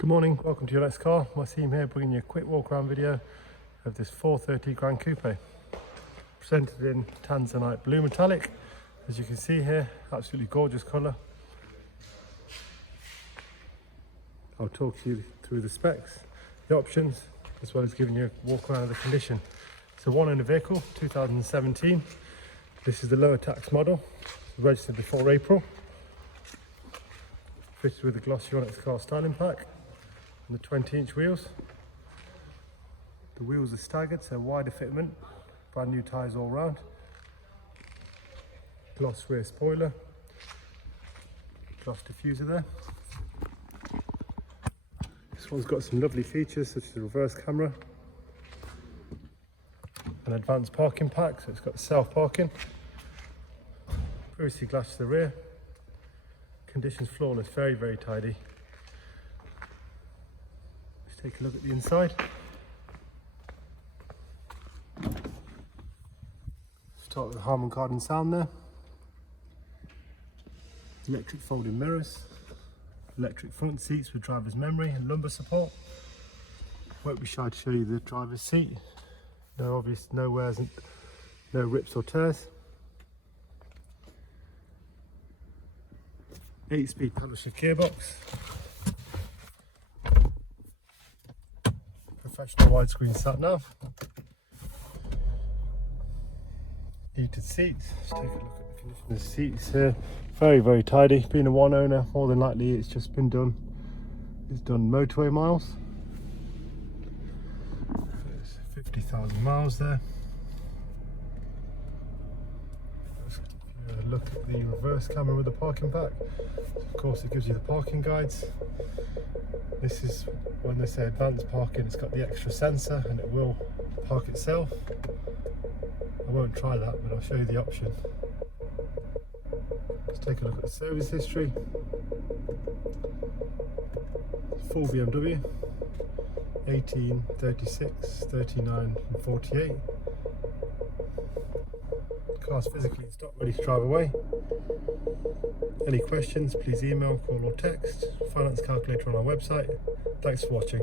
Good morning, welcome to your next car. My team here bringing you a quick walk around video of this 430 Grand Coupe. Presented in Tanzanite blue metallic. As you can see here, absolutely gorgeous colour. I'll talk to you through the specs, the options, as well as giving you a walk around of the condition. It's a one owner vehicle, 2017. This is the lower tax model, registered before April. Fitted with the glossy Onyx car styling pack and the 20-inch wheels. The wheels are staggered, so wider fitment, brand new tyres all round. Gloss rear spoiler, gloss diffuser there. This one's got some lovely features such as a reverse camera, an advanced parking pack, so it's got self parking, privacy glass to the rear. Conditions flawless, very tidy. Let's take a look at the inside. Start with the Harman Kardon sound there. Electric folding mirrors, electric front seats with driver's memory and lumbar support. Won't be shy to show you the driver's seat. No obvious, no wears, and no rips or tears. 8-speed paddle shift gearbox. Professional widescreen sat nav. Heated seats. Let's take a look at the condition of the seats here. Very tidy. Being a one owner, more than likely it's just been done. It's done motorway miles. There's 50,000 miles there. Look at the reverse camera with the parking pack. Of course, it gives you the parking guides. This is when they say advanced parking, it's got the extra sensor and it will park itself. I won't try that, but I'll show you the option. Let's take a look at the service history. Full BMW, 18, 36, 39 and 48. Car's physically in stock, ready to drive away. Any questions, please email, call or text. Finance calculator on our website. Thanks for watching.